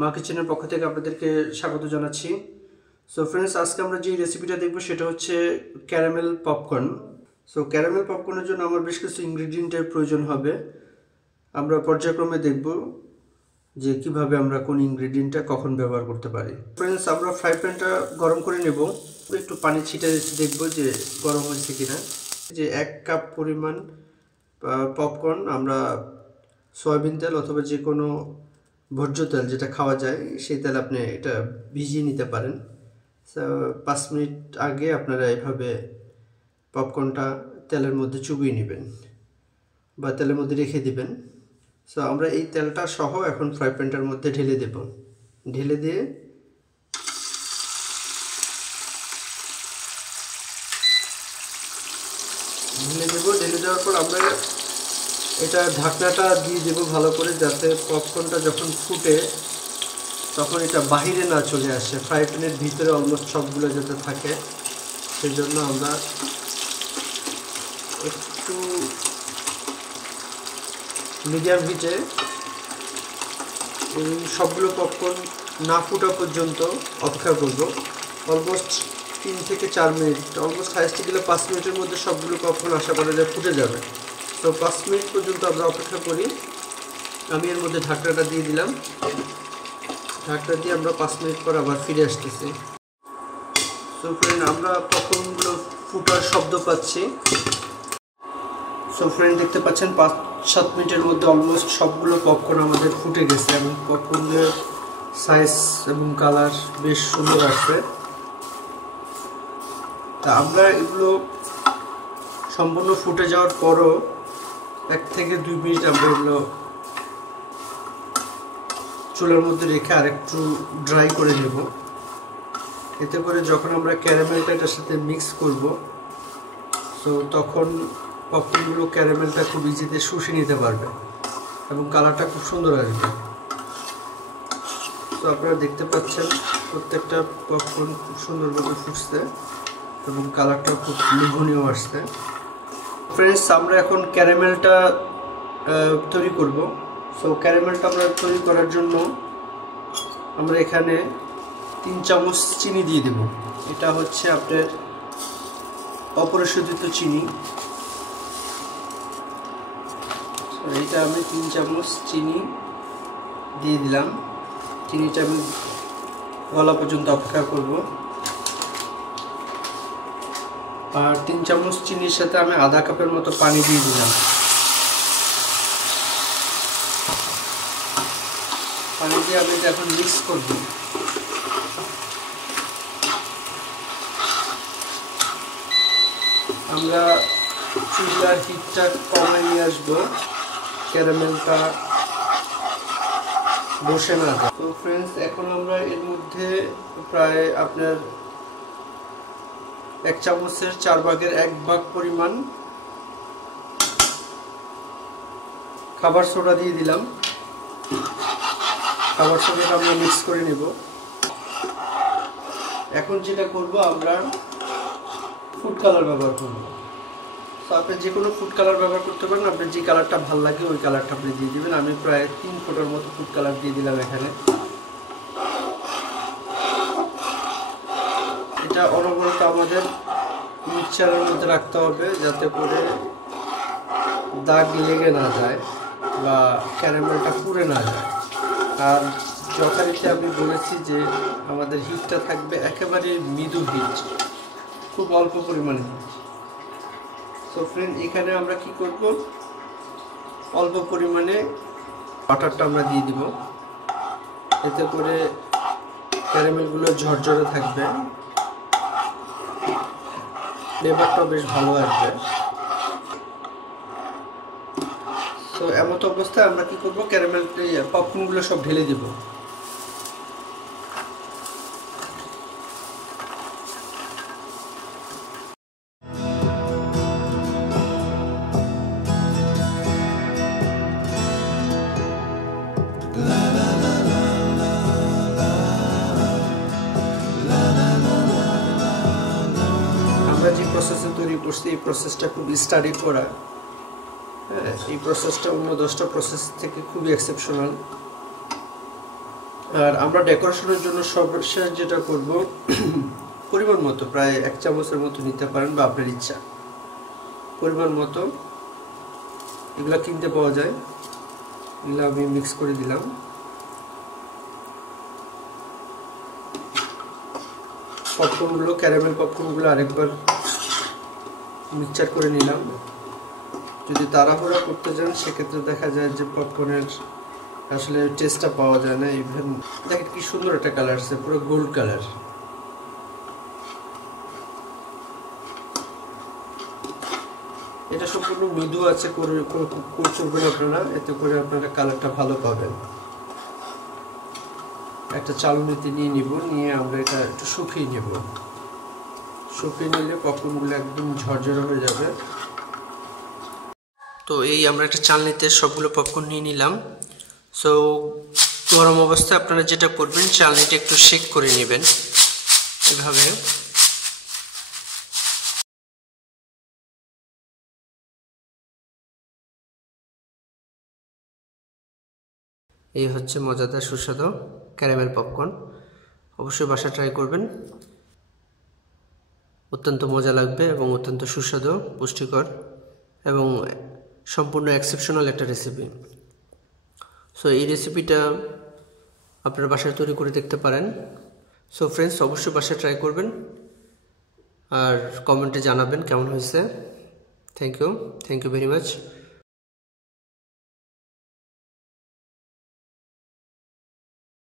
মা কিচেনের পক্ষ থেকে আপনাদেরকে স্বাগত জানাচ্ছি। সো ফ্রেন্ডস, আজকে আমরা যে রেসিপিটা দেখব সেটা হচ্ছে ক্যারামেল পপকর্ন। সো ক্যারামেল পপকর্নের জন্য আমার বেশ কিছু ইনগ্রেডিয়েন্টের প্রয়োজন হবে। আমরা পর্যায়ক্রমে দেখব যে কিভাবে আমরা কোন ইনগ্রেডিয়েন্টটা কখন ব্যবহার করতে পারি। ফ্রেন্ডস, আমরা ফ্রাই প্যানটা গরম করে নেব। একটু পানি ছিটে দেখব যে গরম হয়েছে কিনা। যে 1 কাপ পরিমাণ পপকর্ন আমরা সয়াবিন তেল অথবা যে কোনো ভোজ্য তেল যেটা খাওয়া যায় সেই তেল আপনি এটা ভিজিয়ে নিতে পারেন। 5 মিনিট আগে আপনারা এভাবে পপকর্নটা তেলের মধ্যে চুবিয়ে নেবেন বা তেলের মধ্যে রেখে দিবেন। সো আমরা এই তেলটা সহ এখন ফ্রাই প্যানটার মধ্যে ঢেলে দেব। ঢেলে দেওয়ার পর আমরা এটা ঢাকনাটা দিয়ে দেব ভালো করে, যাতে পপকর্নটা যখন ফুটে তখন এটা বাহিরে না চলে আসে, ফ্রাই প্যানের ভিতরে অলমোস্ট সবগুলো যাতে থাকে। সেই জন্য আমরা একটু মিডিয়াম হিটে এই সবগুলো পপকর্ন না ফুটা পর্যন্ত অপেক্ষা করব। অলমোস্ট 3 থেকে 4 মিনিট, অলমোস্ট হাইস্ট গেলে 5 মিনিটের মধ্যে সবগুলো পপকর্ন আশা করা যায় ফুটে যাবে। তো 5 মিনিট পর্যন্ত আমরা অপেক্ষা করি। আমি এর মধ্যে ঢাকনাটা দিয়ে দিলাম। ঢাকনা দিয়ে আমরা 5 মিনিট পর আবার ফিরে আসতেছি। সো ফ্রেন্ড, আমরা পপকর্নগুলো ফুটার শব্দ পাচ্ছি। সো ফ্রেন্ড, দেখতে পাচ্ছেন 5-7 মিনিটের মধ্যে অলমোস্ট সবগুলো পপকর্ন আমাদের ফুটে গেছে এবং পপকর্নের সাইজ এবং কালার বেশ সুন্দর আসছে। তা আমরা এগুলো সম্পূর্ণ ফুটে যাওয়ার পরও 1 থেকে 2 মিনিট আমরা এগুলো চুলার মধ্যে রেখে আরেকটু ড্রাই করে নেব। এতে করে যখন আমরা ক্যারামেলটা এটার সাথে মিক্স করব, সো তখন পপকর্নগুলো ক্যারামেলটা খুব ইজিতে শুষে নিতে পারবে এবং কালারটা খুব সুন্দর আসবে। তো আপনারা দেখতে পাচ্ছেন প্রত্যেকটা পপকর্ন খুব সুন্দরভাবে ফুটছে এবং কালারটা খুব লোভনীয় আসছে। ফ্রেন্ডস, আমরা এখন ক্যারামেলটা তৈরি করব। সো ক্যারামেলটা আমরা তৈরি করার জন্য আমরা এখানে 3 চামচ চিনি দিয়ে দেব। এটা হচ্ছে আপনার অপরিশোধিত চিনি। এইটা আমি 3 চামচ চিনি দিয়ে দিলাম। চিনিটা আমি গলা পর্যন্ত অপেক্ষা করব। আর 3 চামচ চিনির সাথে আমি আধা কাপের মতো পানি দিয়ে দিলাম। পানি দিয়ে আমি এটা এখন মিক্স করব। আমরা চুলার হিটটা কমায় নিয়ে আসবো, ক্যারামেলটা বসে না যায়। তো ফ্রেন্ডস, এখন আমরা এর মধ্যে প্রায় আপনার 1 চামচের 4 ভাগের 1 ভাগ পরিমাণ খাবার সোডা দিয়ে দিলাম। খাবার সোডাটা আমরা মিক্স করে নেব। এখন যেটা করব, আমরা ফুড কালার ব্যবহার করব। তো আপনি যে কোনো ফুড কালার ব্যবহার করতে পারেন, আপনার যে কালারটা ভালো লাগে ওই কালারটা আপনি দিয়ে দিবেন। আমি প্রায় 3 ফোঁটার মতো ফুড কালার দিয়ে দিলাম এখানে। এটা অনবরত আমাদের মিক্সচারের মধ্যে রাখতে হবে, যাতে করে দাগ লেগে না যায় বা ক্যারামেলটা পুড়ে না যায়। আর যথারীতি আমি বলেছি যে আমাদের হিটটা থাকবে একেবারে মৃদু হিট, খুব অল্প পরিমাণে হিট। তো ফ্রেন্ড, এখানে আমরা কি করব, অল্প পরিমাণে বাটারটা আমরা দিয়ে দিব। এতে করে ক্যারামেলগুলো ঝরঝরে থাকবে, ফ্লেভারটাও বেশ ভালো আসবে। তো এমত অবস্থায় আমরা কি করব, ক্যারামেল পপকর্নগুলো সব ঢেলে দিব। আমরা যে প্রসেসে তৈরি করছি এই প্রসেসটা খুব স্টাডি করা। এই প্রসেসটা অন্য 10টা প্রসেস থেকে খুবই এক্সেপশনাল। আর আমরা ডেকোরেশনের জন্য সর্বশেষ যেটা করব, পরিমাণ মতো প্রায় 1 চামচের মতো নিতে পারেন বা আপনার ইচ্ছা পরিমাণ মতো, এগুলা কিনতে পাওয়া যায়, এগুলো আমি মিক্স করে দিলাম। পপকর্নগুলো, ক্যারামেল পপকর্নগুলো আরেকবার মিক্সচার করে নিলাম। যদি তাড়াহুড়া করতে যান সেক্ষেত্রে দেখা যায় যে পপকর্নের আসলে টেস্টটা পাওয়া যায় না। ইভেন দেখেন কি সুন্দর একটা কালার আসছে, পুরো গোল্ড কালার। এটা সম্পূর্ণ মৃদু আছে, করবেন আপনারা, এতে করে আপনারা কালারটা ভালো পাবেন। একটা চালনিতে নিয়ে নিব, নিয়ে আমরা এটা একটু শুকিয়ে নেব। শুকিয়ে নিলে পপকর্নগুলো একদম ঝরঝরে হয়ে যাবে। তো এই আমরা একটা চালনিতে সবগুলো পপকর্ন নিয়ে নিলাম। সো গরম অবস্থায় আপনারা যেটা করবেন, চালনিটা একটু শেক করে নেবেন এভাবে। এই হচ্ছে মজাদার সুস্বাদু ক্যারামেল পপকর্ন। অবশ্যই বাসায় ট্রাই করবেন, অত্যন্ত মজা লাগবে এবং অত্যন্ত সুস্বাদু, পুষ্টিকর এবং সম্পূর্ণ এক্সেপশনাল একটা রেসিপি। সো এই রেসিপিটা আপনারা বাসায় তৈরি করে দেখতে পারেন। সো ফ্রেন্ডস, অবশ্যই বাসায় ট্রাই করবেন আর কমেন্টে জানাবেন কেমন হয়েছে। Thank you very much.